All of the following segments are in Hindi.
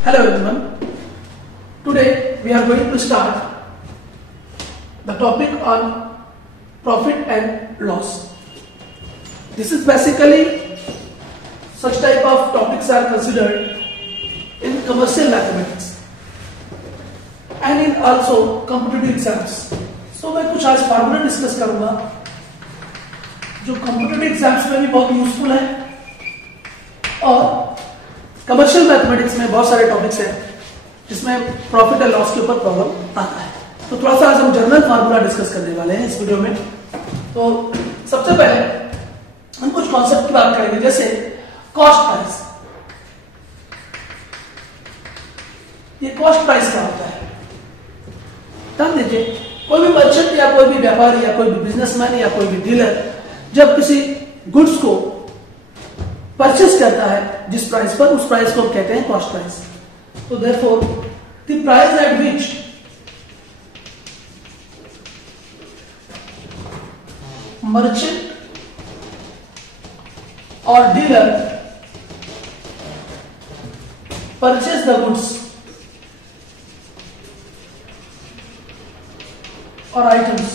Hello everyone. Today we are going to start the topic on profit and loss. This is basically such type of topics are considered in commercial mathematics and in also competitive exams. So मैं कुछ आज फार्मूला डिस्कस करूंगा जो competitive एग्जाम्स में भी बहुत यूजफुल है और कमर्शियल मैथमेटिक्स में बहुत सारे टॉपिक्स हैं जिसमें प्रॉफिट एंड लॉस के ऊपर प्रॉब्लम आता है। तो थोड़ा सा आज हम जनरल फार्मूला डिस्कस करने वाले हैं इस वीडियो में। तो सबसे पहले हम कुछ कॉन्सेप्ट की बात करेंगे, जैसे कॉस्ट प्राइस। ये कॉस्ट प्राइस क्या होता है? ध्यान दीजिए, कोई भी मर्चेंट या कोई भी व्यापारी या कोई भी बिजनेसमैन या कोई भी डीलर जब किसी गुड्स को परचेस करता है जिस प्राइस पर, उस प्राइस को कहते हैं कॉस्ट प्राइस। तो therefore the price at which merchant और डीलर परचेस द गुड्स और items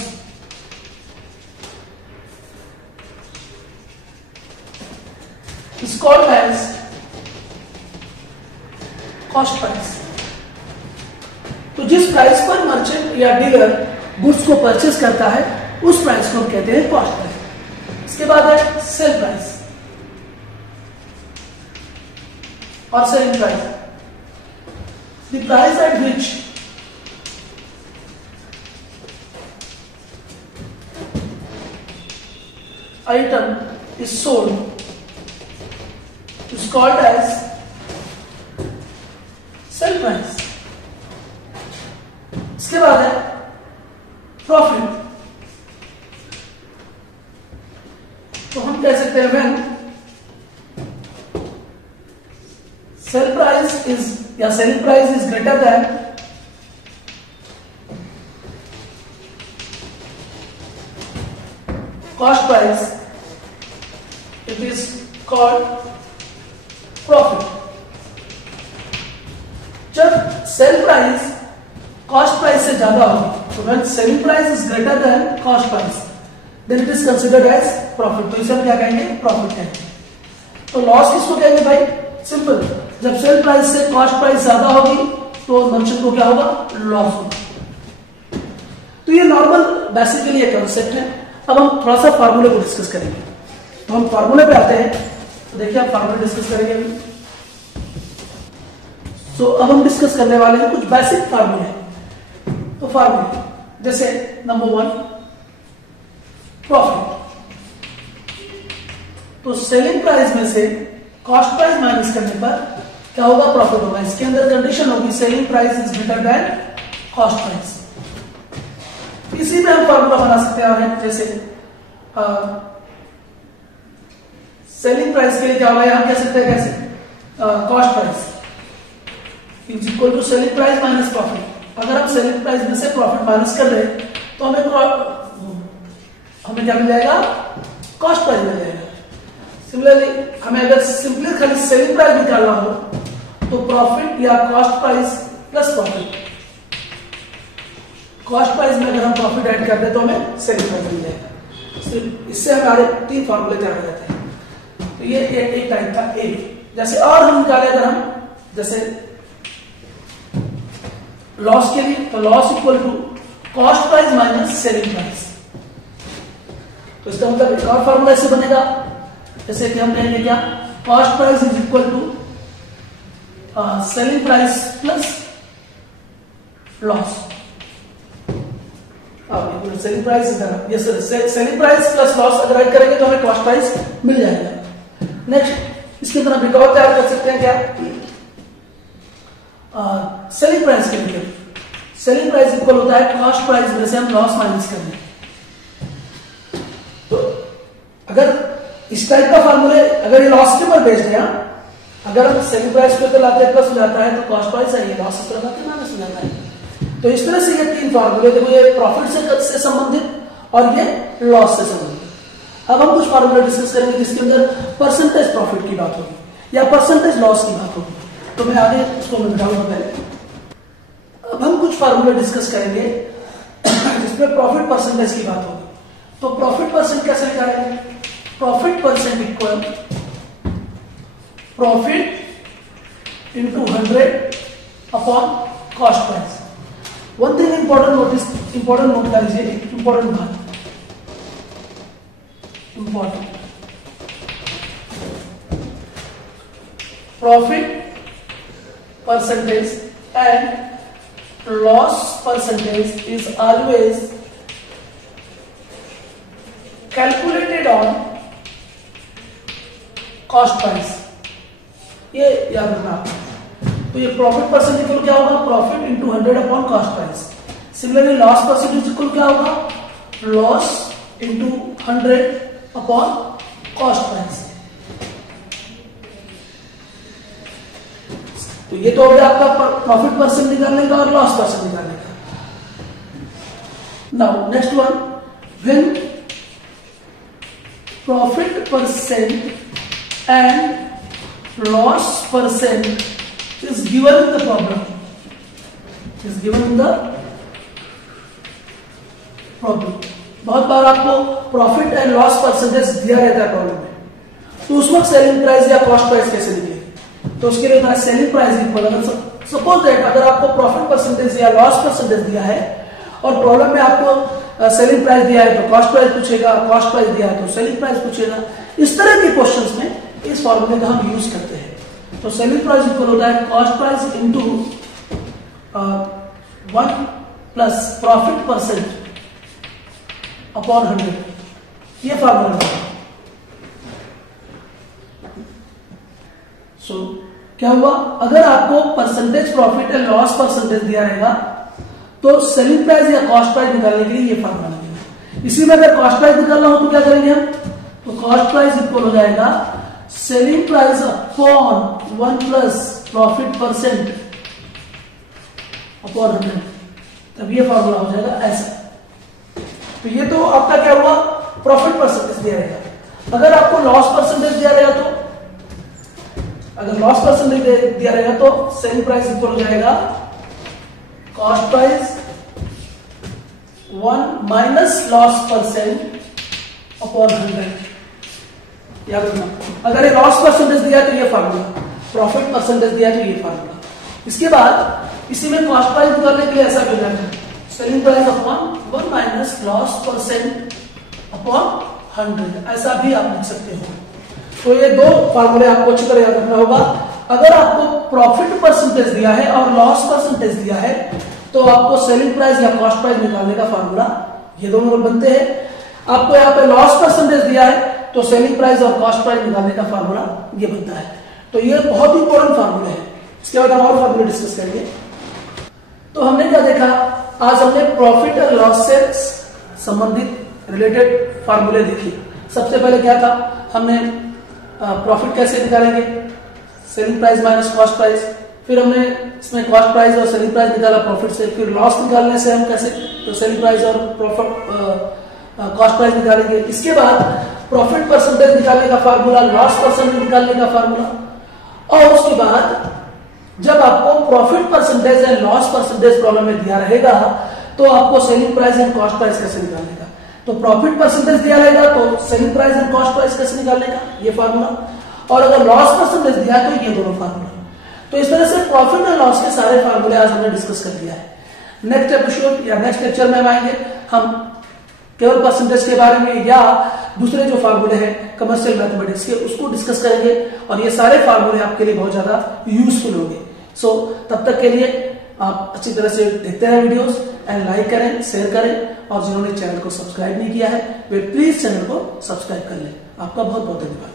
is called as cost price। तो जिस प्राइस पर मर्चेंट या डीलर गुड्स को परचेस करता है उस प्राइस को हम कहते हैं कॉस्ट प्राइस। इसके बाद है सेल प्राइस और selling price. The price at which item is sold is called as sell price। इसके बाद है प्रॉफिट। तो हम कह सकते हैं व्हेन सेल प्राइस इज या selling price is greater than cost price, it is called profit. जब सेल प्राइस कॉस्ट प्राइस से ज्यादा होगी, तो when selling price is greater than cost price, then it is considered as profit. तो इसे हम क्या कहेंगे? प्रॉफिट कहेंगे। तो लॉस किसको कहेंगे भाई? सिंपल, जब सेल प्राइस से कॉस्ट प्राइस ज्यादा होगी तो मर्चेंट को क्या होगा? लॉस होगा। तो ये नॉर्मल बेसिकली एक कंसेप्ट है। अब हम थोड़ा सा फार्मूले को डिस्कस करेंगे। तो हम फार्मूले पे आते हैं। तो देखिए, आप फार्मूला डिस्कस करेंगे अभी। तो अब हम डिस्कस करने वाले हैं कुछ बेसिक फार्मूले। तो फार्मूले जैसे नंबर 1 प्रॉफिट। तो सेलिंग प्राइस में से कॉस्ट प्राइस माइनस करने पर क्या होगा? प्रॉफिट होगा। इसके अंदर कंडीशन होगी selling price is greater than cost price. इसी में हम फार्मूला बना सकते हैं, जैसे सेलिंग प्राइस के लिए क्या होगा? हम कह सकते हैं कैसे? Cost price is equal to selling price minus profit. अगर हम सेलिंग प्राइस में से प्रॉफिट माइनस कर रहे हैं तो हमें क्या मिल जाएगा? कॉस्ट प्राइस मिल जाएगा। सिमिलरली हमें अगर सिंपली खाली सेलिंग प्राइस निकालना हो तो प्रॉफिट या cost price plus profit. Cost price में अगर हम प्रॉफिट ऐड करते हैं तो हमें सेलिंग प्राइस मिल जाएगा। इससे हमारे 3 फार्मूले तैयार हो जाते हैं। तो ये एक टाइप का ए। जैसे और हम निकाले अगर हम जैसे लॉस के लिए, तो loss equal to cost price minus selling price. तो इसका मतलब एक और फार्मूला ऐसे बनेगा, जैसे कि हमने ये क्या? Cost price is equal to selling price plus loss. Selling price selling price plus loss अगर ऐड करेंगे तो हमें कॉस्ट प्राइस मिल जाएगा। नेक्स्ट, इसके अंदर हम एक और तैयार कर सकते हैं क्या? सेलिंग प्राइस के लिए सेलिंग प्राइस इक्वल होता है कॉस्ट प्राइस में से हम लॉस माइनस कर दें। तो अगर इस टाइप का फार्मूले अगर ये लॉस के ऊपर बेस्ड है, अगर हम सेलिंग प्राइस के ऊपर लाते हैं प्लस हो जाता है तो कॉस्ट प्राइस है, ये लॉस के ऊपर लाते हैं माइनस हो जाता है। तो इस तरह से ये 3 फार्मूले, देखो ये प्रॉफिट से संबंधित और ये लॉस से संबंधित। अब हम कुछ फार्मूला डिस्कस करेंगे जिसके अंदर परसेंटेज प्रॉफिट की बात होगी या परसेंटेज लॉस की बात होगी। तो मैं आगे इसको बताऊंगा पहले। अब हम कुछ फार्मूले डिस्कस करेंगे जिसमें प्रॉफिट परसेंटेज की बात होगी। तो प्रॉफिट परसेंट कैसे निकालेंगे? Profit percent equal profit into 100 upon cost price. One thing important note कर लीजिए, इंपॉर्टेंट बात, important, profit percentage and loss percentage is always calculated on cost price। ये याद रखना आपको। तो ये प्रॉफिट परसेंट इक्वल क्या होगा? Profit into 100 upon cost price. Similarly loss percentage equal क्या होगा? Loss into 100 upon cost price. तो ये तो हो गया आपका प्रॉफिट परसेंट निकालने का और लॉस परसेंट निकालने का। Now next one, when profit percent and loss percent is given in the problem, is given in the problem. बहुत बार आपको प्रॉफिट एंड लॉस परसेंटेज दिया रहता है प्रॉब्लम में, तो उस वक्त सेलिंग प्राइस या कॉस्ट प्राइस कैसे निकले? तो उसके लिए होता है selling price equal, suppose that अगर आपको प्रॉफिट परसेंटेज या लॉस परसेंटेज दिया है और प्रॉब्लम में आपको सेलिंग प्राइस दिया है तो कॉस्ट प्राइस पूछेगा, कॉस्ट प्राइस दिया है तो सेलिंग प्राइस पूछेगा। इस तरह के क्वेश्चंस में इस फॉर्मूले का हम यूज करते हैं। तो सेलिंग प्राइस इक्वल होता है cost price into 1 plus profit percent upon 100, ये फॉर्मूला है। सो क्या हुआ? अगर आपको percentage profit and loss percentage दिया रहेगा तो सेलिंग प्राइस या कॉस्ट प्राइस निकालने के लिए ये फॉर्मूला लगेगा। इसी में अगर कॉस्ट प्राइस निकालना हो तो क्या करेंगे हम? तो कॉस्ट प्राइस इक्वल हो जाएगा selling price upon 1 plus profit percent upon 100, तब ये फॉर्मूला हो जाएगा ऐसा। तो ये तो आपका क्या हुआ? प्रॉफिट परसेंटेज दिया रहेगा। अगर आपको लॉस परसेंटेज दिया रहेगा तो, अगर लॉस परसेंटेज दिया रहेगा तो सेलिंग प्राइस इक्वल हो जाएगा cost price 1 minus loss percent upon 100। याद रखना, अगर ये लॉस परसेंटेज दिया है तो ये फॉर्मूला, प्रॉफिट परसेंटेज दिया है तो ये फॉर्मूला। इसके बाद इसी में कॉस्ट प्राइस निकालने के लिए ऐसा कर लेना, selling price upon 1 minus loss percent upon 100, ऐसा भी आप लिख सकते हो। तो ये दो फार्मूले आपको अच्छी तरह याद रखना होगा। अगर आपको प्रॉफिट परसेंटेज दिया है और लॉस परसेंटेज दिया है तो आपको सेलिंग प्राइस या कॉस्ट प्राइस निकालने का फार्मूला ये दोनों बनते हैं। आपको यहाँ पे लॉस परसेंटेज दिया है तो सेलिंग प्राइस और कॉस्ट प्राइस निकालने का फार्मूला ये बनता है। तो ये बहुत इंपॉर्टेंट फार्मूले है। इसके बाद हम और फार्मूले डिस्कस करेंगे। तो हमने क्या देखा? आज हमने प्रॉफिट और लॉस से संबंधित रिलेटेड फार्मूले देखे। सबसे पहले क्या था? हमने प्रॉफिट कैसे निकालेंगे? Selling price minus cost price. फिर हमने इसमें कॉस्ट प्राइस और सेलिंग प्राइस निकाला प्रॉफिट से। फिर लॉस निकालने से हम कैसे? तो सेलिंग प्राइस और प्रॉफिट कॉस्ट प्राइस निकालेंगे। इसके बाद प्रॉफिट परसेंटेज निकालने का फार्मूला, लॉस परसेंटेज निकालने का फार्मूला, और उसके बाद जब आपको profit percentage and loss percentage problem में दिया रहेगा तो आपको selling price and cost price कैसे निकालने का। तो प्रॉफिट परसेंटेज दिया रहेगा तो selling price and cost price कैसे निकालने का, ये फार्मूला, और अगर लॉस परसेंटेज दिया तो ये दोनों फार्मूला। तो इस तरह से प्रॉफिट एंड लॉस के सारे फार्मूले आज हमने डिस्कस कर दिया है। नेक्स्ट एपिसोड या नेक्स्ट लेक्चर में हम आएंगे, हम केवल परसेंटेज के बारे में या दूसरे जो फार्मूले हैं कमर्शियल मैथमेटिक्स के उसको डिस्कस करेंगे, और ये सारे फार्मूले आपके लिए बहुत ज्यादा यूजफुल होंगे। सो तब तक के लिए आप अच्छी तरह से देखते रहे वीडियोस एंड लाइक करें, शेयर करें, और जिन्होंने चैनल को सब्सक्राइब नहीं किया है वे प्लीज चैनल को सब्सक्राइब कर लें। आपका बहुत बहुत धन्यवाद।